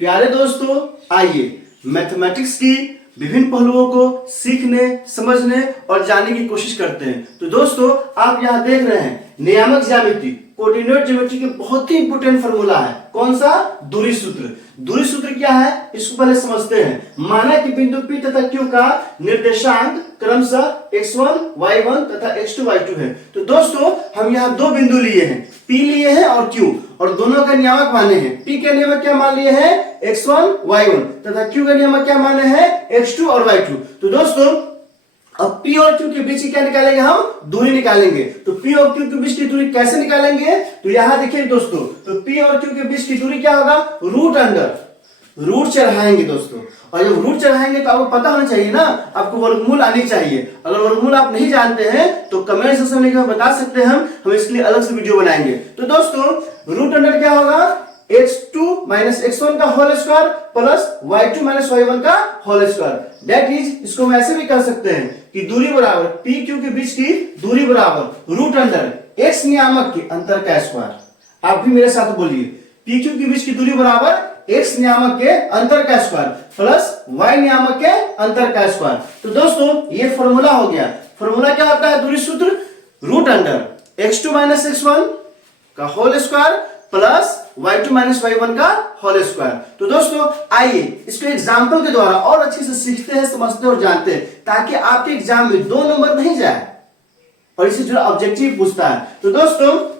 प्यारे दोस्तों, आइए मैथमेटिक्स की विभिन्न पहलुओं को सीखने, समझने और जानने की कोशिश करते हैं। तो दोस्तों, आप यहाँ देख रहे हैं नियामक ज्यामिति, कोऑर्डिनेट ज्योमेट्री के बहुत ही इंपोर्टेंट फार्मूला है। कौन सा? दूरी सूत्र। दूरी सूत्र क्या है इसको पहले समझते हैं। माना कि बिंदु P तथा Q का निर्देशांक क्रमशः x1, y1 तथा x2, y2 है। तो दोस्तों, हम यहाँ दो बिंदु लिए हैं, P लिए हैं और Q, और दोनों का नियामक माने हैं। P के नियामक क्या मान लिए हैं? x1, y1 तथा Q का नियामक क्या माने हैं? x2 और y2। तो दोस्तों, अब P और Q के बीच की क्या निकालेंगे? हम दूरी निकालेंगे। तो P और Q के बीच की दूरी कैसे निकालेंगे? तो यहां देखिए दोस्तों, तो P और Q के बीच की दूरी क्या होगा? रूट अंडर रूट चढ़ाएंगे दोस्तों। और जब रूट चढ़ाएंगे तो आपको पता होना चाहिए ना, आपको वर्गमूल आनी चाहिए। अगर वर्गमूल आप नहीं जानते हैं तो कमेंट सेक्शन में बता सकते हैं, हम इसके लिए अलग से वीडियो बनाएंगे। तो दोस्तों, रूट अंडर क्या होगा? x2 माइनस x1 का whole square plus y2 minus y1 का होल स्क्वायर। दैट इज, इसको हम ऐसे भी कर सकते हैं कि दूरी बराबर p q के बीच की दूरी बराबर रूट अंडर x नियामक के अंतर का स्क्वायर। आप भी मेरे साथ बोलिए, p q के बीच की दूरी बराबर x नियामक के अंतर का स्क्वायर प्लस y नियामक के अंतर का स्क्वायर। तो दोस्तों, ये फॉर्मूला हो गया। फॉर्मूला क्या होता है? दूरी सूत्र root under x2 minus x1 का whole square plus y2 minus y1 का होल स्क्वायर। तो दोस्तों, आइए इसको एग्जाम्पल के द्वारा और अच्छे से सीखते हैं, समझते हैं और जानते हैं, ताकि आपके एग्जाम में 2 नंबर नहीं जाए और इसे जो ऑब्जेक्टिव पूछता है। तो दोस्तों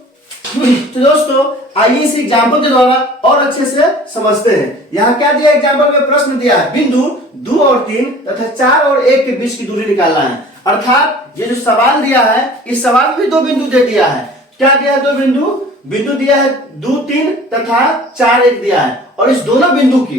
आइए इस एग्जाम्पल के द्वारा और अच्छे से समझते हैं। यहाँ क्या दिया? एग्जाम्पल में प्रश्न दिया है, बिंदु 2 और 3 तथा 4 और 1 के बीच की दूरी निकालना है। अर्थात ये जो सवाल दिया है, इस सवाल में भी 2 बिंदु दे दिया है। क्या दिया है? 2 बिंदु दिया है, 2, 3 तथा 4, 1 दिया है, और इस दोनों बिंदु की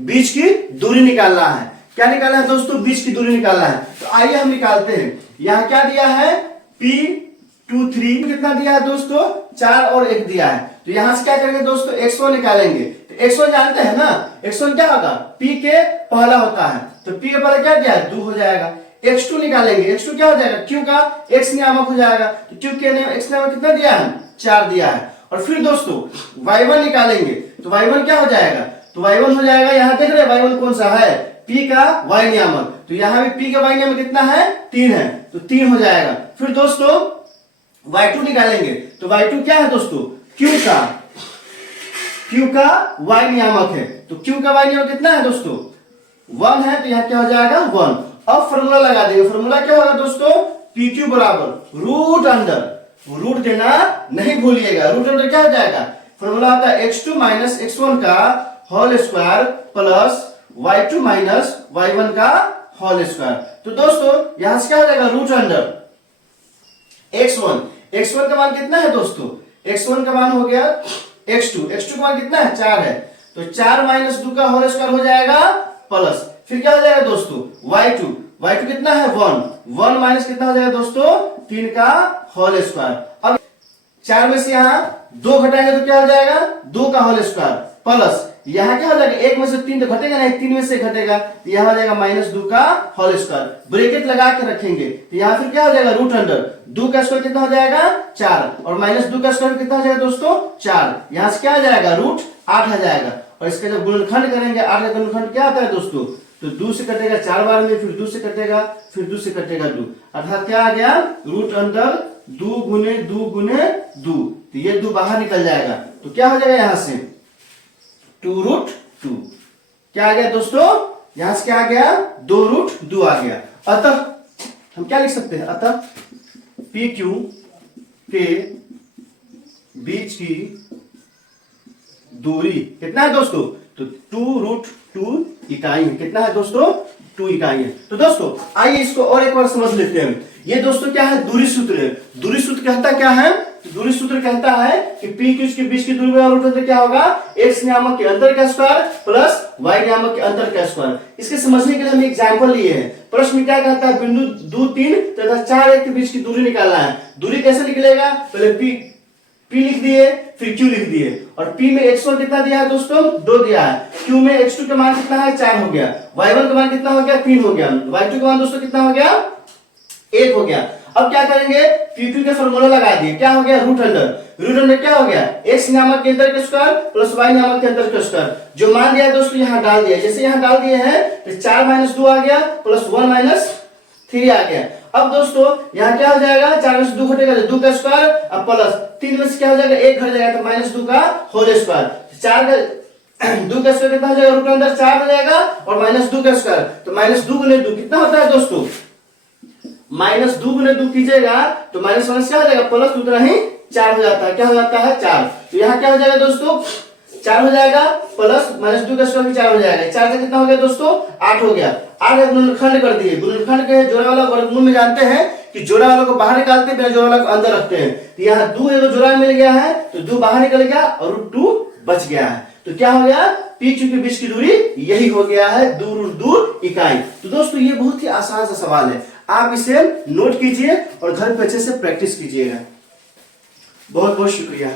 बीच की दूरी निकालना है। क्या निकालना है दोस्तों? बीच की दूरी निकालना है। तो आइए हम निकालते हैं। यहाँ क्या दिया है? P2, 3 कितना दिया है दोस्तों? 4 और 1 दिया है। तो यहां से क्या करेंगे दोस्तों? x1 निकालेंगे। तो x1 जानते हैं ना, x1 क्या होगा? P के पहला होता है, तो P के पहले क्या दिया है? 2 हो जाएगा। x2 निकालेंगे, x2 क्या हो जाएगा? Q का x नियामक हो जाएगा। तो Q के x नियामक कितना दिया है? 4 दिया है। और फिर दोस्तों y1 निकालेंगे, तो y1 क्या हो जाएगा? तो y1 हो जाएगा, यहाँ देख रहे हैं y1 कौन सा है? P का y नियामक। तो यहाँ भी P का y नियामक कितना है? 3 है, तो 3 हो जाएगा। फिर दोस्तों y2 निकालेंगे, तो y2 क्या है दोस्तों? Q का y नियामक है। तो Q का y नियामक कितना है दोस्तों? 1 है, तो यहाँ क्या हो जाएगा? 1। अब फॉर्मूला लगा देंगे। फॉर्मूला क्या होगा दोस्तों? PQ बराबर रूट अंडर, रूट देना नहीं भूलिएगा। रूट अंडर क्या हो जाएगा? फॉर्मूला आता है x2 माइनस x1 का whole square plus y2 minus y1 का होल स्क्वायर। तो दोस्तों यहां से क्या हो जाएगा? रूट अंडर x1 का मान कितना है दोस्तों? x1 का मान हो गया x2 का मान कितना है? 4 है, तो 4 माइनस 2 का होल स्क्वायर हो जाएगा प्लस, फिर क्या हो जाएगा दोस्तों? y2 कितना है? 1 माइनस कितना हो जाएगा दोस्तों? 3 का होल स्क्वायर। अब 4 में से यहाँ 2 घटाएंगे तो क्या हो जाएगा? 2 का होल स्क्वायर प्लस, यहाँ क्या हो जाएगा? 1 में से 3 तो घटेगा नहीं, 3 में से घटेगा, तो यहाँ हो जाएगा माइनस 2 का होल स्क्वायर। ब्रैकेट लगा के रखेंगे, तो यहाँ फिर क्या हो जाएगा? रूट अंडर 2 का स्क्वायर कितना हो जाएगा? 4, और माइनस 2 का स्क्वायर कितना हो जाएगा दोस्तों? 4। यहाँ से क्या आ जाएगा? रूट 8 आ जाएगा। और इसका जब गुणनखंड करेंगे, 8 का गुणनखंड क्या आता है दोस्तों? तो 2 से कटेगा 4 बार में, फिर 2 से कटेगा, फिर 2 से कटेगा 2, अर्थात क्या आ गया? रूट अंडर 2 गुने 2 गुने 2। तो ये 2 बाहर निकल जाएगा, तो क्या हो जाएगा? यहाँ से 2 रूट 2। क्या आ गया दोस्तों? यहां से क्या आ गया? 2 रूट 2 आ गया। अतः हम क्या लिख सकते हैं? अतः PQ के बीच की दूरी कितना है दोस्तों? तो 2 रूट 2 इकाई है। कितना है दोस्तों? 2 इकाई है। तो दोस्तों आइए इसको और एक बार समझ लेते हैं। ये दोस्तों क्या है? दूरी सूत्र है। दूरी सूत्र कहता क्या है? दूरी सूत्र कहता है कि P Q के बीच की दूरी बराबर रूट अंडर क्या होगा? x नियामक के अंतर का स्क्वायर प्लस y नियामक के अंतर का स्क्वायर। इसके समझने के लिए हम एग्जांपल लिए हैं। प्रश्न क्या कहता है? बिंदु 2, 3 तथा 4, 1 के बीच की दूरी निकालना है। दूरी कैसे निकलेगा? पहले P लिख दिए, फिर Q लिख दिए, और P में x1 कितना दिया है दोस्तों? 2 दिया है। Q में x2 का मान कितना है? 4 हो गया। y1 का मान कितना हो गया? 3 हो गया। y2 का मान दोस्तों कितना हो गया? 1 हो गया। अब क्या करेंगे, PQ के फॉर्मूला लगा दिए, क्या हो गया, रूट अंडर क्या हो गया, x नामक केंद्र के स्क्वायर प्लस y नामक केंद्र के स्क्वायर। जो मान दिया दोस्तों यहाँ डाल दिया, जैसे यहाँ डाल दिए हैं तो 4 माइनस 2 आ गया प्लस 1 माइनस 3 आ गया। अब दोस्तों यहाँ क्या हो जाएगा, 4 में से 2 घटेगा तो 2 का स्क्वायर, अब प्लस 3 में से क्या हो जाएगा, 1 घट जाएगा तो माइनस 2 का होल स्क्वायर। 4 का 2 का स्क्वायर कितना हो जाएगा, रूट अंदर 4 हो जाएगा और माइनस 2 का स्क्वायर, तो माइनस 2 गुने 2 कितना होता है दोस्तों, माइनस 2 गुने 2 कीजिएगा तो माइनस माइनस क्या हो जाएगा, प्लस उतना ही 4 हो जाता है, क्या हो जाता है 4। तो यहाँ क्या हो जाएगा दोस्तों, 4 हो जाएगा प्लस माइनस 2 का स्क्वायर भी 4 हो जाएगा, 4 से कितना हो गया दोस्तों, 8 हो गया। 8 गुणनखंड कर दिए, गुणनखंड के जोड़ा वाला वर्गमूल में जानते हैं कि जोड़ा वाला को बाहर निकालते हैं, बिना जोड़ा वाला को अंदर रखते हैं। तो यहाँ 2 एगो जोड़ा मिल गया है तो 2 बाहर निकल गया और रूट 2 बच गया है। तो क्या हो गया, PQ के बीच की दूरी यही हो गया है, दूर इकाई। तो दोस्तों ये बहुत ही आसान सा सवाल है, आप इसे नोट कीजिए और घर पे अच्छे से प्रैक्टिस कीजिएगा। बहुत बहुत शुक्रिया।